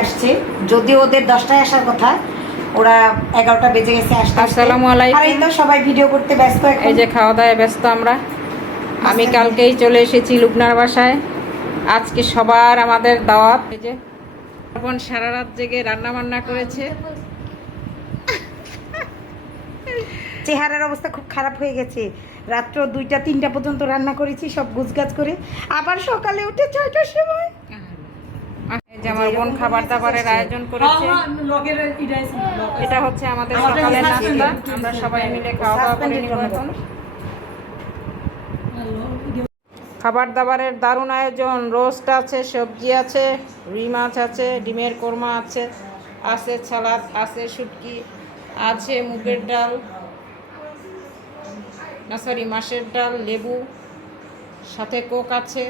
আসছে। যদি ওদের দশটায় আসার কথা ওরা এগারোটা বেজে গেছে। আসসালামু আলাইকুম। তো সবাই ভিডিও করতে ব্যস্ত এই যে খাওয়া দাওয়ায় ব্যস্ত আমরা। আমি কালকেই চলে এসেছি লুবনার বাসায়। আজকে সবার আমাদের দাওয়াত। এই যে বোন সারা রাত জেগে রান্না বান্না করেছে। চেহারার অবস্থা খুব খারাপ হয়ে গেছে। রাত্র দুইটা তিনটা পর্যন্ত রান্না করেছি সব গুছগাছ করে। আবার সকালে উঠে ছয়টার সময় যে আমার বোন খাবার দাবারের আয়োজন করেছে। এটা হচ্ছে আমাদের সকালের নাস্তা। আমরা সবাই মিলে খাওয়া দাওয়া করে নিব এখন। খাবার দাবারের দারুণ আয়োজন। রোস্ট আছে সবজি আছে রুই মাছ আছে ডিমের কোরমা আছে আছে সালাদ আছে শুটকি আছে মুগের ডাল না সরি মাছের ডাল লেবু সাথে কোক আছে।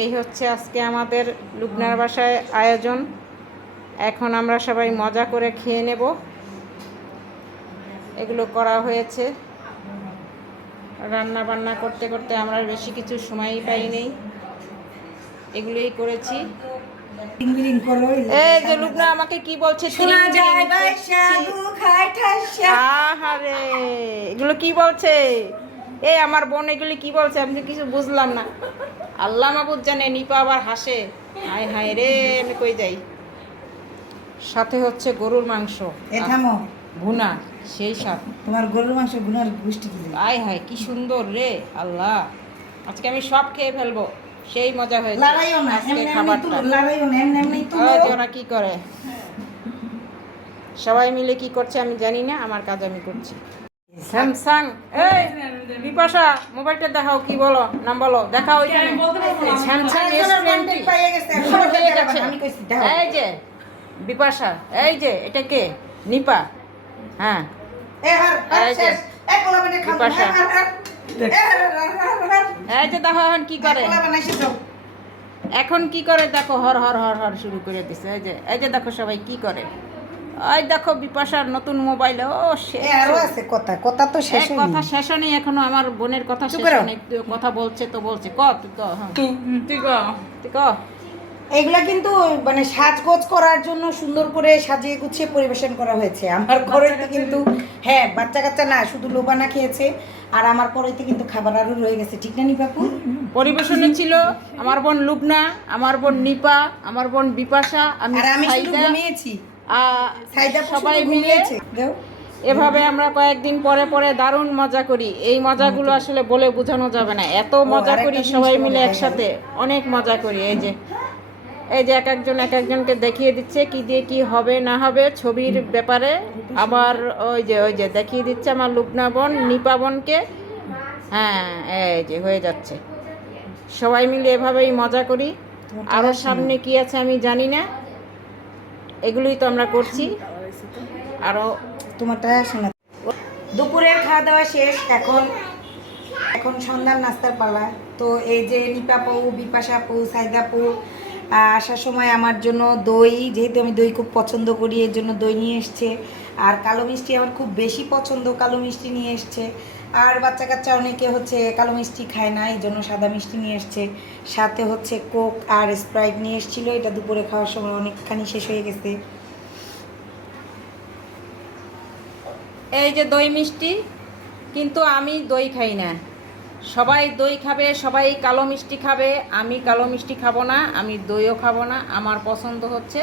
এই হচ্ছে আজকে আমাদের লুবনার বাসায় আয়োজন। এখন আমরা সবাই মজা করে খেয়ে নেব। এগুলো করা হয়েছে। রান্না বান্না করতে করতে আমরা বেশি কিছু সময়ই পাই নেই। এগুলোই করেছি। এই যে লুবনা আমাকে কি বলছে আহারে এগুলো কি বলছে? এই আমার বোন এগুলি কি বলছে? আমি কিছু বুঝলাম না। আল্লাহ মাবুদ জানে নিপা আবার হাসে। হায় হায় রে আমি কই যাই? সাথে হচ্ছে গরুর মাংস। থামো। ভুনা সেই সাথ তোমার গরুর মাংস গুনার গোষ্ঠী কি আয় হায় কি সুন্দর রে আল্লাহ। আজকে আমি সব খেয়ে ফেলব। সেই মজা হয়েছে। লড়াইও না এমনি এমনি খাবারটা। লড়াইও না এমনি এমনি যে ওরা কি করে? সবাই মিলে কি করছে আমি জানি না আমার কাজ আমি করছি। স্যামসাং এই বিপাশা মোবাইলটা দেখাও কি বলো নাম বলো দেখাও ওইখানে স্যামসাং এস টোয়েন্টি হয়ে গেছে। এই যে বিপাশা এই যে এটা কে? নিপা। হ্যাঁ। এই যে, বিপাশা। এই দেখো এখন কি করে। এখন কি করে দেখো হর হর হর হর শুরু করে দিছে। এই যে এই যে দেখো সবাই কি করে। ওই দেখো বিপাশার নতুন মোবাইল ও সে আরও আছে কথা কথা তো শেষ কথা শেষ নেই এখনও আমার বোনের কথা শেষ করো। নেই কথা বলছে তো বলছে। ক তুই ক হ্যাঁ। তুই ক। তুই ক। এগুলা কিন্তু মানে সাজগোজ করার জন্য সুন্দর করে সাজিয়ে গুছিয়ে পরিবেশন করা হয়েছে। আমার ঘরেতে কিন্তু হ্যাঁ বাচ্চা কাচ্চা না শুধু লোবানা খেয়েছে আর আমার ঘরেতে কিন্তু খাবার আরও রয়ে গেছে। ঠিক না নি বাপু পরিবেশনে ছিল আমার বোন লুবনা আমার বোন নিপা আমার বোন বিপাশা আমি আর আমি শুধু ঘুমিয়েছি। সবাই ঘুমিয়েছে। এভাবে আমরা কয়েকদিন পরে পরে দারুণ মজা করি। এই মজাগুলো আসলে বলে বোঝানো যাবে না। এত মজা করি সবাই মিলে একসাথে। অনেক মজা করি। এই যে এই যে এক একজন এক একজনকে দেখিয়ে দিচ্ছে কি দিয়ে কি হবে না হবে ছবির ব্যাপারে। আবার ওই যে ওই যে দেখিয়ে দিচ্ছে আমার লুবনা বোন নিপা বোনকে। হ্যাঁ এই যে হয়ে যাচ্ছে। সবাই মিলে এভাবেই মজা করি। আরও সামনে কি আছে আমি জানি না। এগুলোই তো আমরা করছি। আরও তোমারটা শোনা। দুপুরের খাওয়া দাওয়া শেষ এখন এখন সন্ধ্যার নাস্তার পালা। তো এই যে নিপা পৌ বিপাশা পৌ সাইদা পৌ আহ, আসার সময় আমার জন্য দই, যেহেতু আমি দই খুব পছন্দ করি, এর জন্য দই নিয়ে এসছে। আর কালো মিষ্টি আমার খুব বেশি পছন্দ, কালো মিষ্টি নিয়ে এসছে। আর বাচ্চা কাচ্চা অনেকে হচ্ছে কালো মিষ্টি খায় না, এই জন্য সাদা মিষ্টি নিয়ে এসছে। সাথে হচ্ছে কোক আর স্প্রাইট নিয়ে এসেছিল, এটা দুপুরে খাওয়ার সময় অনেকখানি শেষ হয়ে গেছে। এই যে দই মিষ্টি, কিন্তু আমি দই খাই না। সবাই দই খাবে সবাই কালো মিষ্টি খাবে আমি কালো মিষ্টি খাব না আমি দইও খাব না আমার পছন্দ হচ্ছে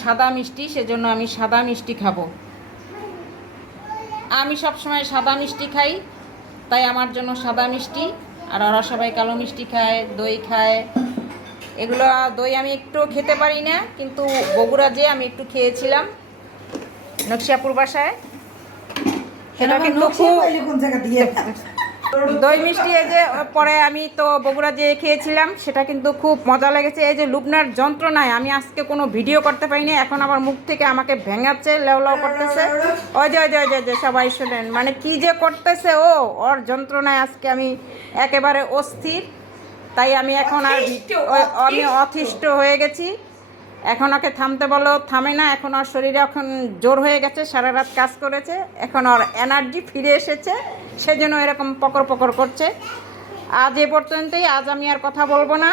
সাদা মিষ্টি সেজন্য আমি সাদা মিষ্টি খাব। আমি সবসময় সাদা মিষ্টি খাই তাই আমার জন্য সাদা মিষ্টি আর ওরা সবাই কালো মিষ্টি খায় দই খায়। এগুলো দই আমি একটু খেতে পারি না কিন্তু বগুড়া যে আমি একটু খেয়েছিলাম নকশিয়াপুর বাসায় সেটা কিন্তু খুব দই মিষ্টি এই যে পরে আমি তো বগুড়া যেয়ে খেয়েছিলাম সেটা কিন্তু খুব মজা লেগেছে। এই যে লুবনার যন্ত্রণায় আমি আজকে কোনো ভিডিও করতে পারিনি এখন আমার মুখ থেকে আমাকে ভেঙাচ্ছে লেও লেও করতেছে। ওই যে ওই যে ওই যে, যে সবাই শোনেন মানে কি যে করতেছে ও ওর যন্ত্রণায় আজকে আমি একেবারে অস্থির। তাই আমি এখন আর আমি অতিষ্ঠ হয়ে গেছি। এখন ওকে থামতে বলো থামে না এখন ওর শরীরে এখন জোর হয়ে গেছে সারা রাত কাজ করেছে এখন ওর এনার্জি ফিরে এসেছে। সেজন্য এরকম পকর পকর করছে। আজ এ পর্যন্তই আজ আমি আর কথা বলব না।